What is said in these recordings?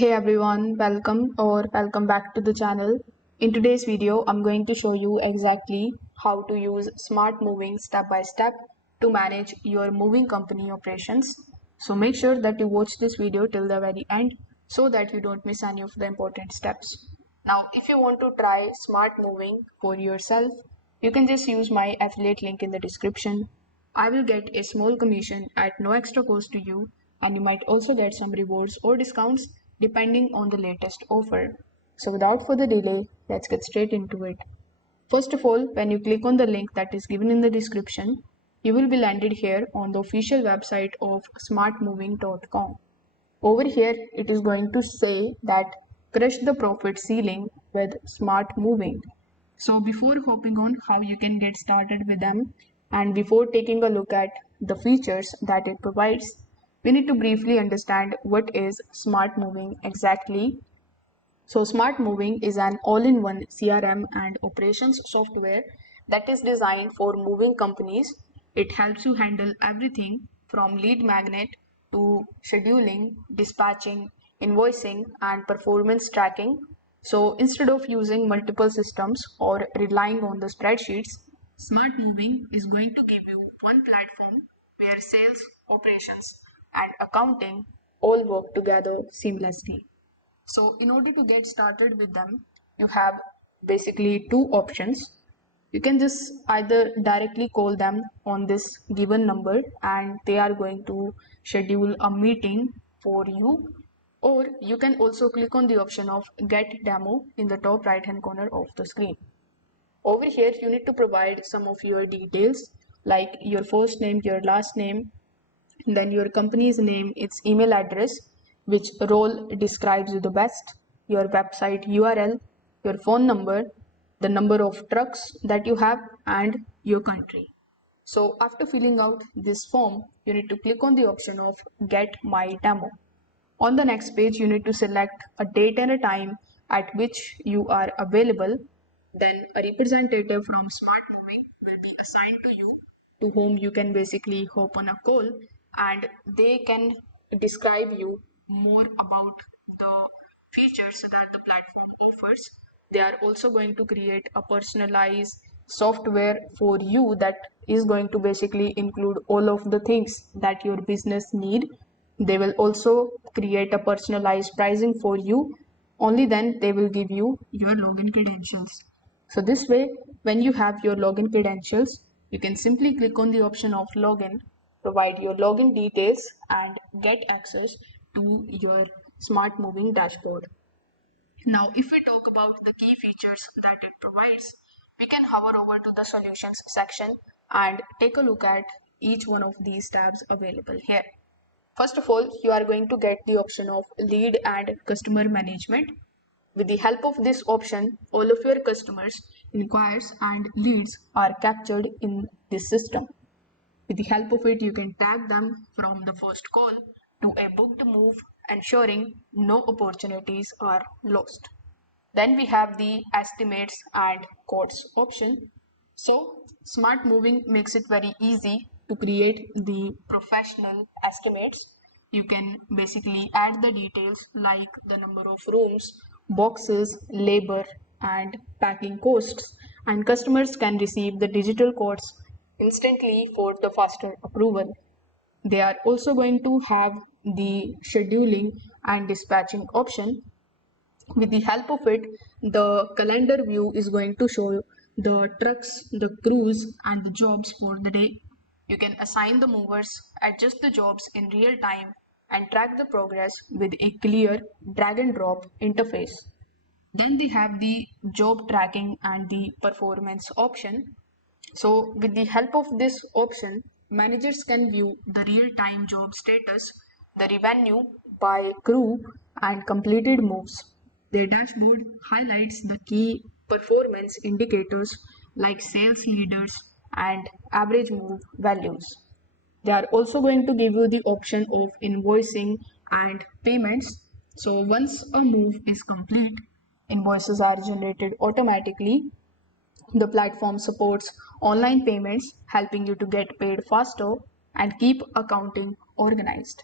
Hey everyone, welcome back to the channel. In today's video, I'm going to show you exactly how to use SmartMoving step by step to manage your moving company operations. So make sure that you watch this video till the very end so that you don't miss any of the important steps. Now, if you want to try SmartMoving for yourself, you can just use my affiliate link in the description. I will get a small commission at no extra cost to you, and you might also get some rewards or discounts depending on the latest offer. So without further delay, let's get straight into it. First of all, when you click on the link that is given in the description, you will be landed here on the official website of smartmoving.com. Over here, it is going to say that crush the profit ceiling with smart moving. So before hopping on how you can get started with them and before taking a look at the features that it provides, we need to briefly understand what is smart moving exactly. So SmartMoving is an all-in-one CRM and operations software that is designed for moving companies. It helps you handle everything from lead magnet to scheduling, dispatching, invoicing, and performance tracking. So instead of using multiple systems or relying on the spreadsheets, SmartMoving is going to give you one platform where sales, operations, and accounting all work together seamlessly. So in order to get started with them, you have basically two options. You can just either directly call them on this given number and they are going to schedule a meeting for you, or you can also click on the option of get demo in the top right hand corner of the screen. Over here, you need to provide some of your details like your first name, your last name, then your company's name, its email address, which role describes you the best, your website URL, your phone number, the number of trucks that you have, and your country. So after filling out this form, you need to click on the option of Get My Demo. On the next page, you need to select a date and a time at which you are available. Then a representative from SmartMoving will be assigned to you, to whom you can basically hop on a call and they can describe you more about the features that the platform offers. They are also going to create a personalized software for you that is going to basically include all of the things that your business need. They will also create a personalized pricing for you. Only then they will give you your login credentials. So this way, when you have your login credentials, you can simply click on the option of login, provide your login details and get access to your smart moving dashboard. Now, if we talk about the key features that it provides, we can hover over to the solutions section and take a look at each one of these tabs available here. First of all, you are going to get the option of lead and customer management. With the help of this option, all of your customers, inquiries and leads are captured in this system. With the help of it, you can tag them from the first call to a booked move, ensuring no opportunities are lost. Then we have the estimates and quotes option. So smart moving makes it very easy to create the professional estimates. You can basically add the details like the number of rooms, boxes, labor, and packing costs, and customers can receive the digital quotes instantly for the faster approval. They are also going to have the scheduling and dispatching option. With the help of it, the calendar view is going to show the trucks, the crews, and the jobs for the day. You can assign the movers, adjust the jobs in real time, and track the progress with a clear drag and drop interface. Then they have the job tracking and the performance option. So with the help of this option, managers can view the real-time job status, the revenue by crew, and completed moves. Their dashboard highlights the key performance indicators like sales leaders and average move values. They are also going to give you the option of invoicing and payments. So once a move is complete, invoices are generated automatically. The platform supports online payments, helping you to get paid faster and keep accounting organized.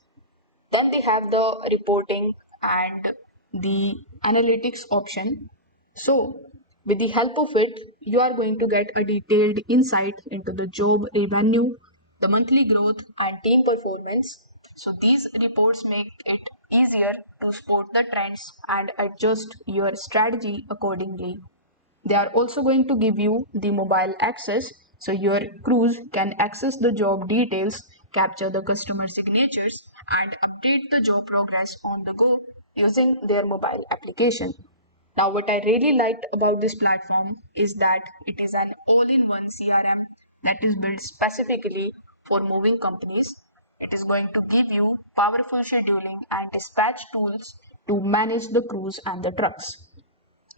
Then they have the reporting and the analytics option. So with the help of it, you are going to get a detailed insight into the job revenue, the monthly growth, and team performance. So these reports make it easier to spot the trends and adjust your strategy accordingly. They are also going to give you the mobile access so your crews can access the job details, capture the customer signatures, and update the job progress on the go using their mobile application. Now, what I really liked about this platform is that it is an all-in-one CRM that is built specifically for moving companies. It is going to give you powerful scheduling and dispatch tools to manage the crews and the trucks.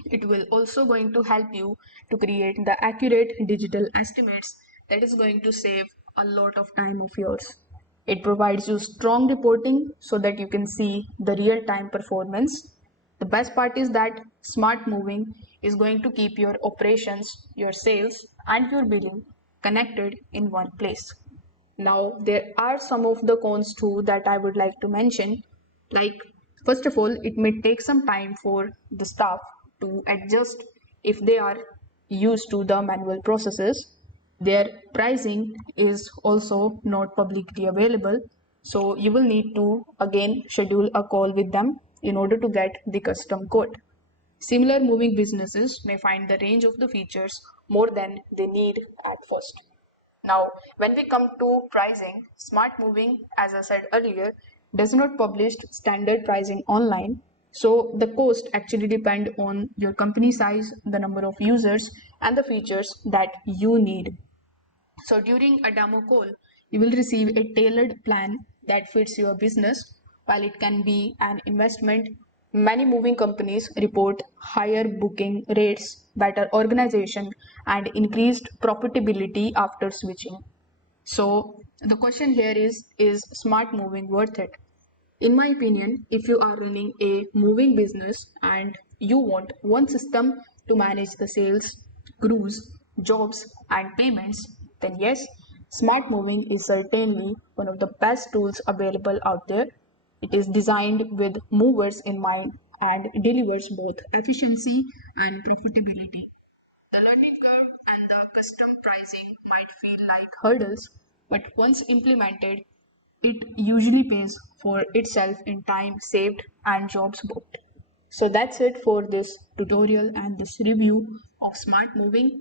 It will also going to help you to create the accurate digital estimates that is going to save a lot of time of yours. It provides you strong reporting so that you can see the real time performance. The best part is that smart moving is going to keep your operations, your sales, and your billing connected in one place. Now, there are some of the cons too that I would like to mention. Like, first of all, it may take some time for the staff to adjust if they are used to the manual processes. Their pricing is also not publicly available, so you will need to again schedule a call with them in order to get the custom quote. Similar moving businesses may find the range of the features more than they need at first. Now, when we come to pricing, Smart Moving, as I said earlier, does not publish standard pricing online. So the cost actually depend on your company size, the number of users, and the features that you need. So during a demo call, you will receive a tailored plan that fits your business. While it can be an investment, many moving companies report higher booking rates, better organization, and increased profitability after switching. So the question here is smart moving worth it? In my opinion, if you are running a moving business and you want one system to manage the sales, crews, jobs, and payments, then yes, smart moving is certainly one of the best tools available out there. It is designed with movers in mind and delivers both efficiency and profitability. The learning curve and the custom pricing might feel like hurdles, but once implemented, it usually pays for itself in time saved and jobs booked. So that's it for this tutorial and this review of smart moving.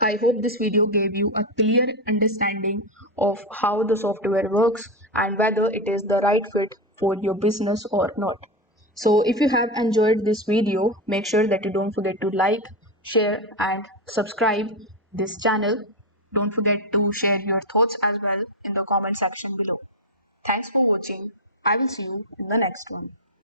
I hope this video gave you a clear understanding of how the software works and whether it is the right fit for your business or not. So if you have enjoyed this video, make sure that you don't forget to like, share and subscribe this channel. Don't forget to share your thoughts as well in the comment section below. Thanks for watching. I will see you in the next one.